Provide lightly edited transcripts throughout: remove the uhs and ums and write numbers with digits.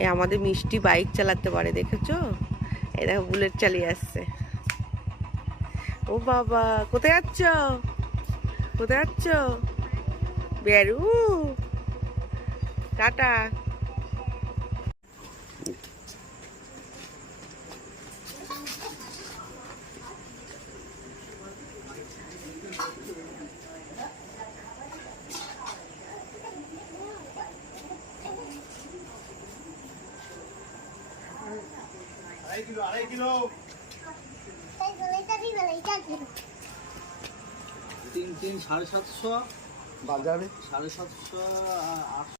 এই আমাদের মিষ্টি বাইক চালাতে পারে, দেখেছো? এই দেখো বুলেট চালিয়ে আসছে। ও বাবা, কোথায় যাচ্ছ? কোথায় যাচ্ছ? বেরু, টাটা। আড়াই কিলো তিন 750 বাজারে 750।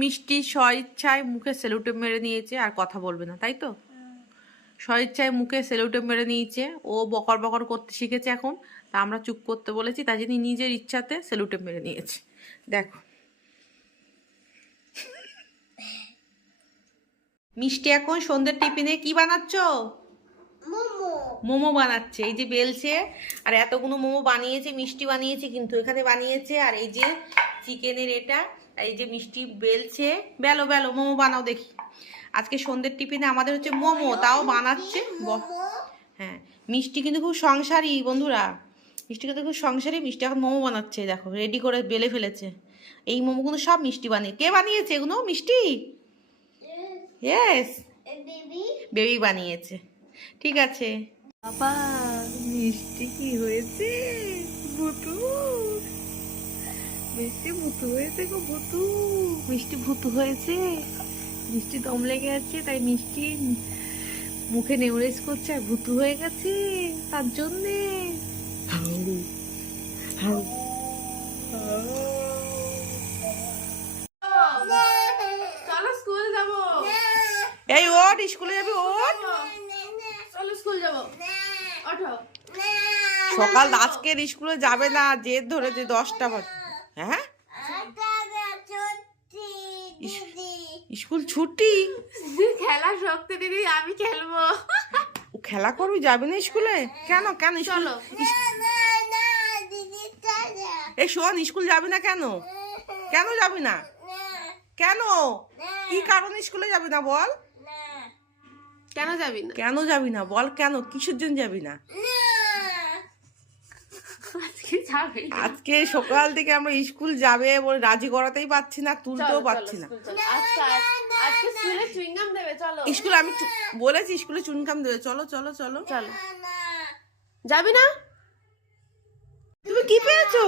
মিষ্টি স্বইচ্ছায় মুখে সেলুটেপ মেরে নিয়েছে, আর কথা বলবে না, তাই তো? স্বইচ্ছায় মুখে সেলুটেপ মেরে নিয়েছে, ও বকর বকর করতে শিখেছে এখন। তা আমরা চুপ করতে বলেছি, তাই জন্য নিজের ইচ্ছাতে সেলুটেপ মেরে নিয়েছে। দেখো মিষ্টি এখন সন্ধ্যের টিফিনে কি বানাচ্ছ? মোমো বানাচ্ছে। এই যে বেলছে, আর এতগুলো মোমো বানিয়েছে, মিষ্টি বানিয়েছে কিন্তু এখানে বানিয়েছে। আর এই যে চিকেনের এটা, এই যে মিষ্টি বেলছে। বেলো বেলো মোমো বানাও দেখি। আজকে সন্ধ্যের টিফিনে আমাদের হচ্ছে মোমো, তাও বানাচ্ছে। হ্যাঁ, মিষ্টি কিন্তু খুব সংসারী বন্ধুরা, মিষ্টি কিন্তু খুব সংসারী। মিষ্টি এখন মোমো বানাচ্ছে, দেখো রেডি করে বেলে ফেলেছে। এই মোমোগুলো সব মিষ্টি বানিয়ে, কে বানিয়েছে এগুলো? মিষ্টি। ইয়েস, বেবি বানিয়েছে। ঠিক আছে। বাবা, মিষ্টি কি হয়েছে? ভুতু, মিষ্টি ভুতু হয়েছে গো, ভুতু। মিষ্টি ভুতু হয়েছে, মিষ্টি দম লেগে আছে, তাই মিষ্টি মুখে নেওরেজ করছে, আর ভুতু হয়ে গেছে তার জন্যে। চলো স্কুল যাবো। এই ওঠ, স্কুলে যাবি, ওঠ। চলো স্কুল যাবো, ওঠো। সকাল আজকের স্কুলে যাবে না, জেদ ধরেছে 10টা বাজে। হ্যাঁ, স্কুল ছুটি। খেলা শক্তি দিদি, আমি খেলবো। খেলা করবি, যাবি না স্কুলে? কেন কেন? চলো। এই শোন, স্কুল যাবি না কেন? কেন যাবি না? কেন? কি কারণে স্কুলে যাবি না বল? কেন যাবি না? কেন যাবি না বল? কেন, কিসের জন্য যাবি না? আজকে সকাল থেকে আমরা স্কুল যাবে বলে রাজি করাতেই পারছি না, তুলতেও পারছি না। স্কুলে আমি বলেছি স্কুলে চুনকাম দেবে। চলো চলো চলো চলো। যাবি না? তুমি কি পেয়েছো?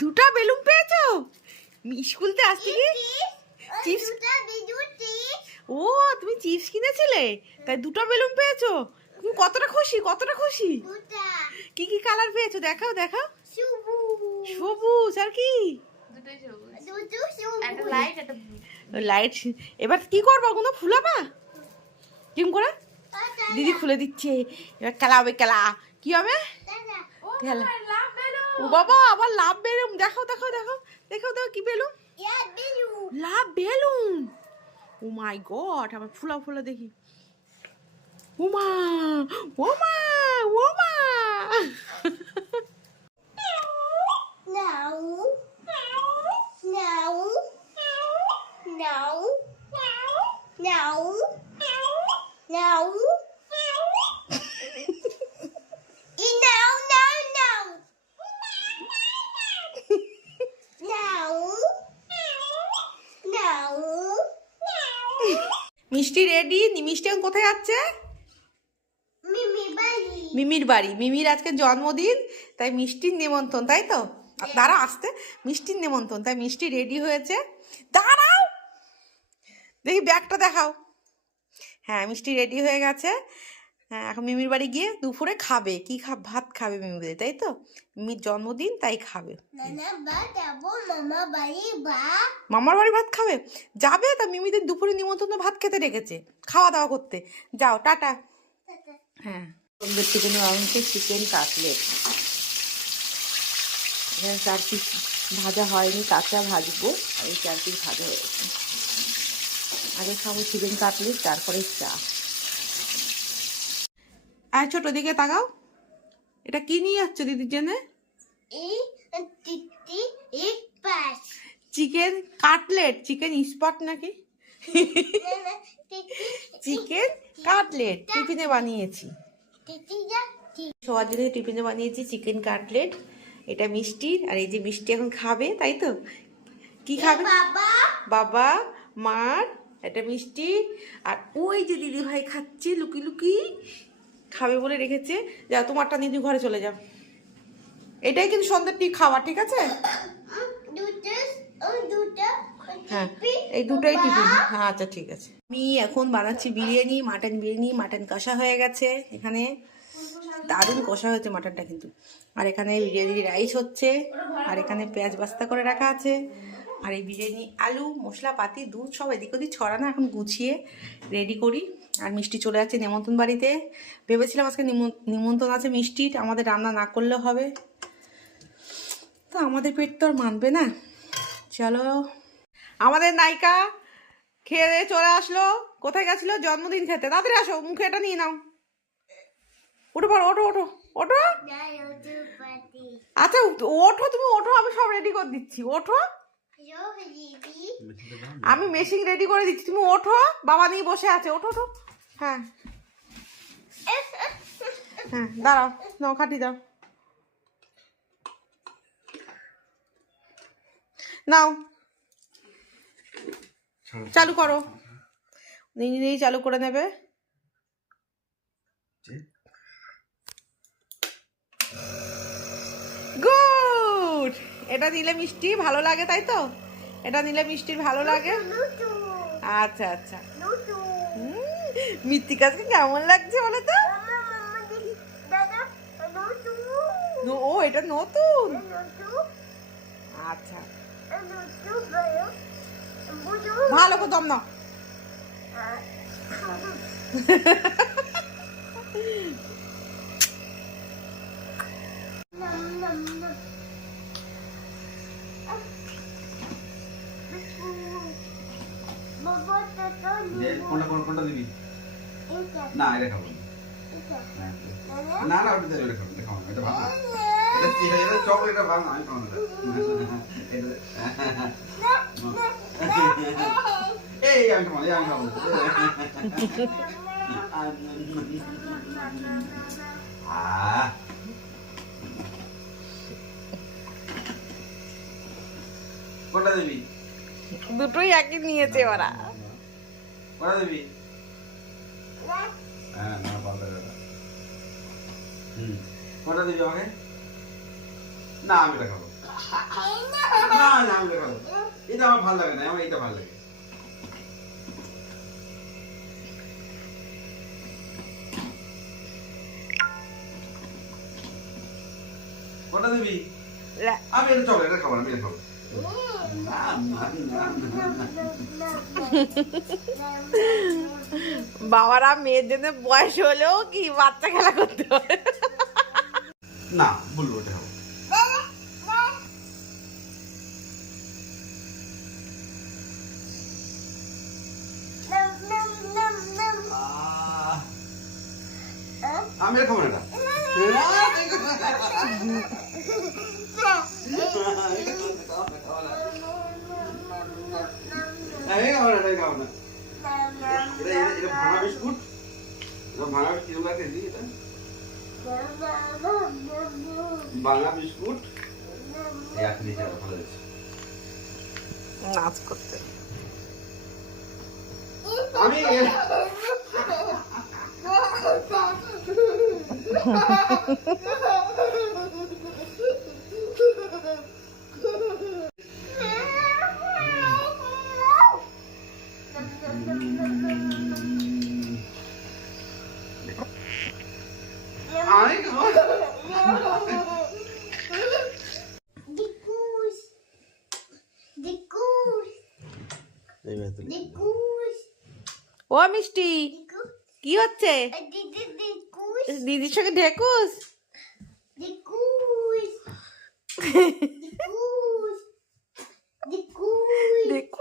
দুটা বেলুন পেয়েছো স্কুলতে আসতে গিয়ে? চিপস। ও, তুমি চিপস কিনেছিলে, তাই দুটো বেলুন পেয়েছো। তুমি কতটা খুশি, কতটা খুশি? কি কি কালার পেয়েছো দেখাও দেখাও। সবুজ, আর কি? লাইট। এবার কি করবো, ওগুলো ফুলাবা? কিম করে? দিদি খুলে দিচ্ছে। এবার খেলা হবে, খেলা কি হবে? খেলা। ও বাবা, আবার লাভ বেলুন। দেখাও দেখাও দেখাও দেখাও দেখাও, কি বেলুন? লাভ বেলুন। ও মাই গড, আবার ফুলা ফুলা দেখি। ওমা ওমা ওমা। মিষ্টি রেডি? মিষ্টি এখন কোথায় যাচ্ছে? মিমির বাড়ি, মিমির আজকে জন্মদিন, তাই মিষ্টির নেমন্তন্ন, তাই তো? দাঁড়া আসতে, মিষ্টির নেমন্তন্ন, তাই মিষ্টি রেডি হয়েছে। দাঁড়াও, দেখি ব্যাগটা দেখাও। হ্যাঁ, মিষ্টি রেডি হয়ে গেছে। হ্যাঁ, এখন মিমির বাড়ি গিয়ে দুপুরে খাবে। কি ভাত খাবে মিমির বাড়ি, তাই তো? মিমির জন্মদিন, তাই খাবে। মামার বাড়ি ভাত খাবে, যাবে। তা মিমিদের দুপুরে নিমন্ত্রণ, ভাত খেতে রেখেছে, খাওয়া দাওয়া করতে। যাও, টাটা। হ্যাঁ, সন্ধ্যের চিকেন আনছে, চিকেন কাটলেট। এখানে 4 পিস ভাজা হয়নি, কাঁচা ভাজবো। আর এই 4 পিস ভাজা হয়েছে। আগে খাবো চিকেন কাটলেট, তারপরে চা। আর ছোট দিকে তাকাও, এটা কি নিয়ে যাচ্ছ দিদির জন্য? চিকেন কাটলেট, চিকেন স্পট নাকি? চিকেন কাটলেট টিফিনে বানিয়েছি, সবার জন্য টিফিনে বানিয়েছি চিকেন কাটলেট। এটা মিষ্টির, আর এই যে মিষ্টি এখন খাবে, তাই তো? কি খাবে? বাবা, মার, এটা মিষ্টি। আর ওই যে দিদি ভাই খাচ্ছে লুকি লুকি, খাবে বলে রেখেছে। যাও, তোমারটা নিয়ে তুমি ঘরে চলে যাও। এটাই কিন্তু সন্ধ্যের খাওয়া, ঠিক আছে? হ্যাঁ, এই দুটোই টিফিন। হ্যাঁ, আচ্ছা ঠিক আছে। আমি এখন বানাচ্ছি বিরিয়ানি, মাটন বিরিয়ানি। মাটন কষা হয়ে গেছে এখানে, দারুণ কষা হয়েছে মাটনটা কিন্তু। আর এখানে বিরিয়ানি রাইস হচ্ছে, আর এখানে পেঁয়াজ বাস্তা করে রাখা আছে। আর এই বিরিয়ানি আলু, মশলাপাতি, দুধ সব এদিক ওদিক ছড়ানো, এখন গুছিয়ে রেডি করি। আর মিষ্টি চলে যাচ্ছে নেমন্তন্ন বাড়িতে। ভেবেছিলাম আজকে নিমন্ত্রণ আছে মিষ্টির, আমাদের রান্না না করলেও হবে, তো আমাদের পেট তো আর মানবে না। চলো, আমাদের নায়িকা খেয়ে দিয়ে চলে আসলো। কোথায় গেছিল? জন্মদিন খেতে। তাড়াতাড়ি আসো, মুখে এটা নিয়ে নাও। উঠো পড়ো, ওঠো ওঠো ওঠো। আচ্ছা ওঠো, তুমি ওঠো, আমি সব রেডি করে দিচ্ছি। ওঠো, আমি মেশিন রেডি করে দিচ্ছি, তুমি ওঠো। বাবা নিয়ে বসে আছে, ওঠো ওঠো। হ্যাঁ হ্যাঁ, দাঁড়াও, নাও খাটি দাও, নাও চালু করো। নিজেই চালু করে নেবে। গুড। এটা নিলে মিষ্টি ভালো লাগে, তাই তো? এটা নিলে মিষ্টির ভালো লাগে। আচ্ছা আচ্ছা, মৃত্তিকাকে কেমন লাগছে বলো তো? ও, এটা নতুন। আচ্ছা, ভালো করে দম নাও। কোনটা দিবি? না, এটা খাবো না। না, ওটা দেবে, এটা খাবো, এটা খাবো না, এটা ভালো না। এটা চকলেট, এটা ভালো না, আমি খাবো না। এই আমি খাবো, আমি খাবো। কোনটা দিবি? দুটোই একই নিয়েছে ওরা। কোনটা দিবি? হ্যাঁ, না ভালো লাগে। কোনটা দিবি আমাকে? না, আমি এটা খাবো। না না, আমি এটা খাবো। এটা আমার ভালো লাগে না, আমার এটা ভালো লাগে। কোনটা দিবি? আমি এটা চলো, এটা খাবো, আমি এটা খাবো। বাবারা মেয়ের জন্য বয়স হলেও কি বাচ্চা খেলা করতে হবে? না, বলবো এটা খাবো। আমি এটা খাবো না, এটা ভাঙা বিস্কুট, ভাঙা কিরকম লাগে এটা? ভাঙা বিস্কুট ভালো হয়েছে। নাচ করতে আমি আমি খাবো। ও মিষ্টি কি হচ্ছে? দিদির সঙ্গে ঢেকুস? ঢেকুস, ঢেকুস।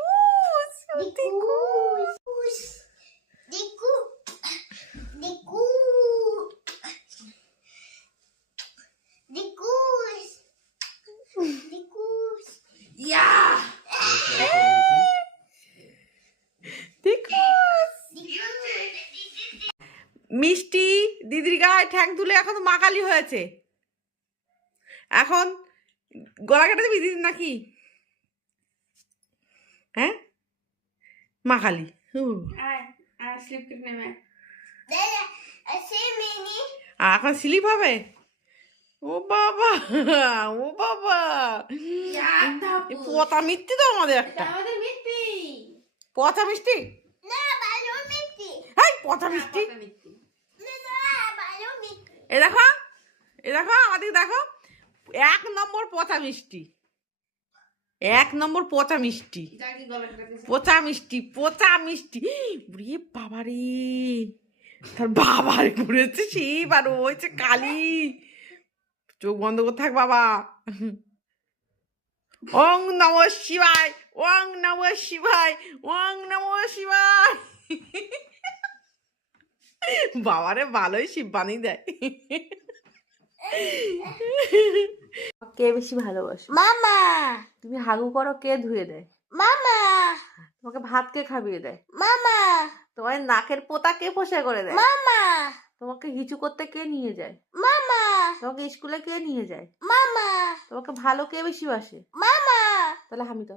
মিষ্টি দিদির গায়ে ঠ্যাং তুলে এখন মাকালি হয়েছে। এখন গলা কেটে দিবি দিদি নাকি? হ্যাঁ মাকালি। আর এখন স্লিপ হবে? ও বাবা, ও বাবা, এ পচা মিষ্টি তো আমাদের একটা। পচা মিষ্টি, এই পচা মিষ্টি। এ দেখো, এ দেখো আমাদের দেখো, 1 নম্বর পচা মিষ্টি, 1 নম্বর পচা মিষ্টি, পচা মিষ্টি, পচা মিষ্টি। রে বাবা রে, তার বাবার ঘুরেছে শিব আর হয়েছে কালি। চোখ বন্ধ করে থাক বাবা। ওং নমঃ শিবায়, ওং নমঃ শিবায়, ওং নমঃ শিবায়। বাবারে ভালোই শিব বানিয়ে দেয়। কে বেশি ভালোবাসে? মামা। তুমি হাগু করো, কে ধুয়ে দেয়? মামা। তোমাকে ভাত কে খাইয়ে দেয়? মামা। তোমার নাকের পোতা কে পোষা করে দেয়? মামা। তোমাকে হিচু করতে কে নিয়ে যায়? মামা। তোমাকে স্কুলে কে নিয়ে যায়? মামা। তোমাকে ভালো কে বেশি বাসে? মামা। তাহলে আমি তো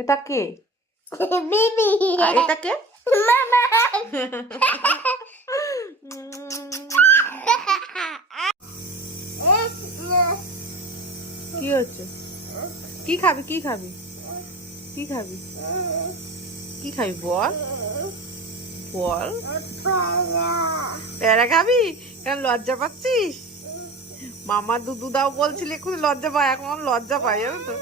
এটা কে? বেবি। এটা কে? মামা। কি হচ্ছে? কি খাবি, কি খাবি, কি খাবি, কি খাবি বল, বল। প্যারা খাবি? কেন লজ্জা পাচ্ছিস? মামা দুধু দাও বলছিলি, এখন লজ্জা পায়, এখন লজ্জা পাই জানো তো।